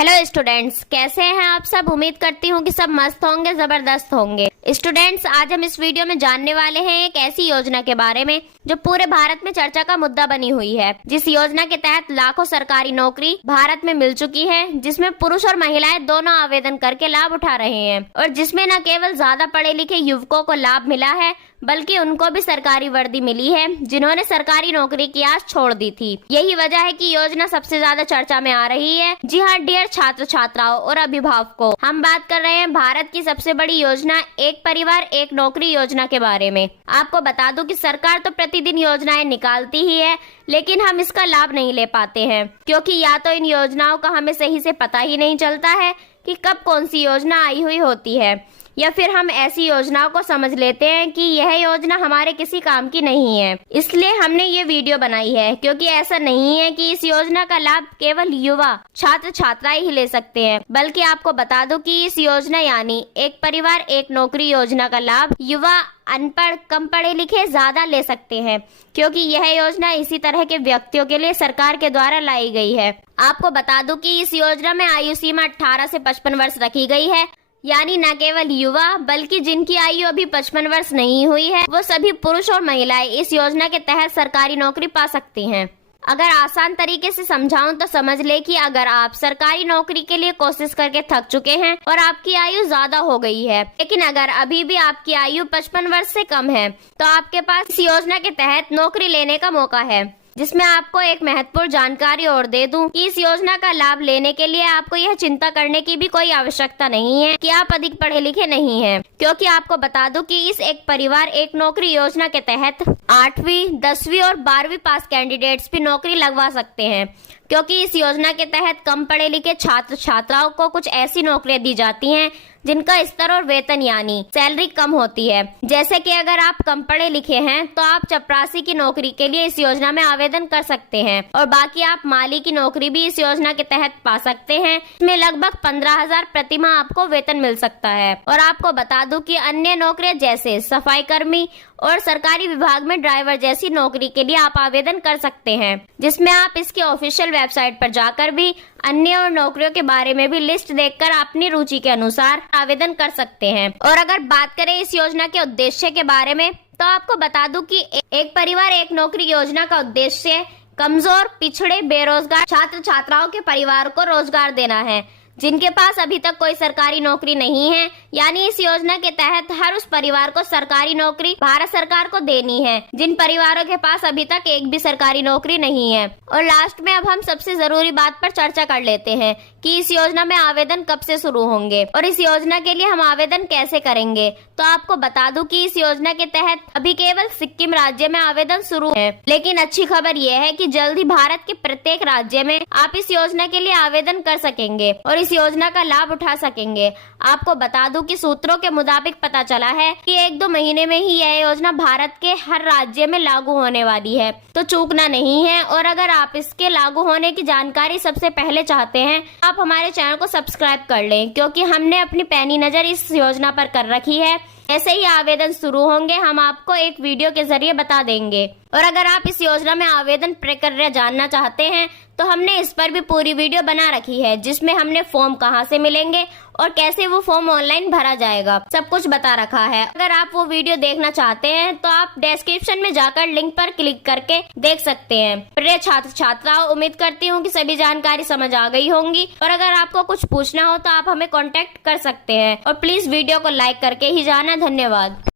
Hello students, कैसे हैं आप सब। उम्मीद करती हूँ कि सब मस्त होंगे, जबरदस्त होंगे। स्टूडेंट्स, आज हम इस वीडियो में जानने वाले हैं एक ऐसी योजना के बारे में जो पूरे भारत में चर्चा का मुद्दा बनी हुई है। जिस योजना के तहत लाखों सरकारी नौकरी भारत में मिल चुकी है, जिसमें पुरुष और महिलाएं दोनों आवेदन करके लाभ उठा रहे हैं और जिसमें न केवल ज्यादा पढ़े लिखे युवकों को लाभ मिला है बल्कि उनको भी सरकारी वर्दी मिली है जिन्होंने सरकारी नौकरी की आस छोड़ दी थी। यही वजह है कि योजना सबसे ज्यादा चर्चा में आ रही है। जी हाँ डियर छात्र छात्राओं और अभिभावकों, हम बात कर रहे हैं भारत की सबसे बड़ी योजना एक परिवार एक नौकरी योजना के बारे में। आपको बता दूं कि सरकार तो प्रतिदिन योजनाएं निकालती ही है, लेकिन हम इसका लाभ नहीं ले पाते हैं क्योंकि या तो इन योजनाओं का हमें सही से पता ही नहीं चलता है कि कब कौन सी योजना आई हुई होती है, या फिर हम ऐसी योजनाओं को समझ लेते हैं कि यह योजना हमारे किसी काम की नहीं है। इसलिए हमने ये वीडियो बनाई है क्योंकि ऐसा नहीं है कि इस योजना का लाभ केवल युवा छात्र छात्राएं ही ले सकते हैं, बल्कि आपको बता दूं कि इस योजना यानी एक परिवार एक नौकरी योजना का लाभ युवा अनपढ़ कम पढ़े लिखे ज्यादा ले सकते हैं क्योंकि यह योजना इसी तरह के व्यक्तियों के लिए सरकार के द्वारा लाई गई है। आपको बता दूं कि इस योजना में आयु सीमा 18 से 55 वर्ष रखी गई है, यानी न केवल युवा बल्कि जिनकी आयु अभी 55 वर्ष नहीं हुई है वो सभी पुरुष और महिलाएं इस योजना के तहत सरकारी नौकरी पा सकती हैं। अगर आसान तरीके से समझाऊं तो समझ ले कि अगर आप सरकारी नौकरी के लिए कोशिश करके थक चुके हैं और आपकी आयु ज्यादा हो गई है, लेकिन अगर अभी भी आपकी आयु 55 वर्ष से कम है तो आपके पास इस योजना के तहत नौकरी लेने का मौका है। जिसमें आपको एक महत्वपूर्ण जानकारी और दे दूं कि इस योजना का लाभ लेने के लिए आपको यह चिंता करने की भी कोई आवश्यकता नहीं है कि आप अधिक पढ़े लिखे नहीं हैं, क्योंकि आपको बता दूं कि इस एक परिवार एक नौकरी योजना के तहत 8वीं, 10वीं और 12वीं पास कैंडिडेट्स भी नौकरी लगवा सकते हैं, क्योंकि इस योजना के तहत कम पढ़े लिखे छात्र छात्राओं को कुछ ऐसी नौकरियां दी जाती हैं जिनका स्तर और वेतन यानी सैलरी कम होती है। जैसे कि अगर आप कम पढ़े लिखे हैं तो आप चपरासी की नौकरी के लिए इस योजना में आवेदन कर सकते हैं और बाकी आप माली की नौकरी भी इस योजना के तहत पा सकते हैं। इसमें लगभग 15,000 प्रति माह आपको वेतन मिल सकता है। और आपको बता दूं कि अन्य नौकरियां जैसे सफाई कर्मी और सरकारी विभाग में ड्राइवर जैसी नौकरी के लिए आप आवेदन कर सकते हैं, जिसमें आप इसके ऑफिशियल वेबसाइट पर जाकर भी अन्य और नौकरियों के बारे में भी लिस्ट देखकर अपनी रुचि के अनुसार आवेदन कर सकते हैं। और अगर बात करें इस योजना के उद्देश्य के बारे में तो आपको बता दूं कि एक परिवार एक नौकरी योजना का उद्देश्य कमजोर, पिछड़े, बेरोजगार छात्र छात्राओं के परिवार को रोजगार देना है जिनके पास अभी तक कोई सरकारी नौकरी नहीं है। यानी इस योजना के तहत हर उस परिवार को सरकारी नौकरी भारत सरकार को देनी है जिन परिवारों के पास अभी तक एक भी सरकारी नौकरी नहीं है। और लास्ट में अब हम सबसे जरूरी बात पर चर्चा कर लेते हैं कि इस योजना में आवेदन कब से शुरू होंगे और इस योजना के लिए हम आवेदन कैसे करेंगे। तो आपको बता दूं कि इस योजना के तहत अभी केवल सिक्किम राज्य में आवेदन शुरू है, लेकिन अच्छी खबर यह है कि जल्द ही भारत के प्रत्येक राज्य में आप इस योजना के लिए आवेदन कर सकेंगे और इस योजना का लाभ उठा सकेंगे। आपको बता दूं कि सूत्रों के मुताबिक पता चला है कि 1-2 महीने में ही यह योजना भारत के हर राज्य में लागू होने वाली है, तो चूकना नहीं है। और अगर आप इसके लागू होने की जानकारी सबसे पहले चाहते हैं आप हमारे चैनल को सब्सक्राइब कर लें, क्योंकि हमने अपनी पैनी नजर इस योजना पर कर रखी है। ऐसे ही आवेदन शुरू होंगे हम आपको एक वीडियो के जरिए बता देंगे। और अगर आप इस योजना में आवेदन प्रक्रिया जानना चाहते हैं तो हमने इस पर भी पूरी वीडियो बना रखी है, जिसमें हमने फॉर्म कहां से मिलेंगे और कैसे वो फॉर्म ऑनलाइन भरा जाएगा, सब कुछ बता रखा है। अगर आप वो वीडियो देखना चाहते हैं तो आप डिस्क्रिप्शन में जाकर लिंक पर क्लिक करके देख सकते हैं। प्रिय छात्र छात्राओं, उम्मीद करती हूँ कि सभी जानकारी समझ आ गई होंगी और अगर आपको कुछ पूछना हो तो आप हमें कॉन्टेक्ट कर सकते हैं और प्लीज वीडियो को लाइक करके ही जाना। धन्यवाद।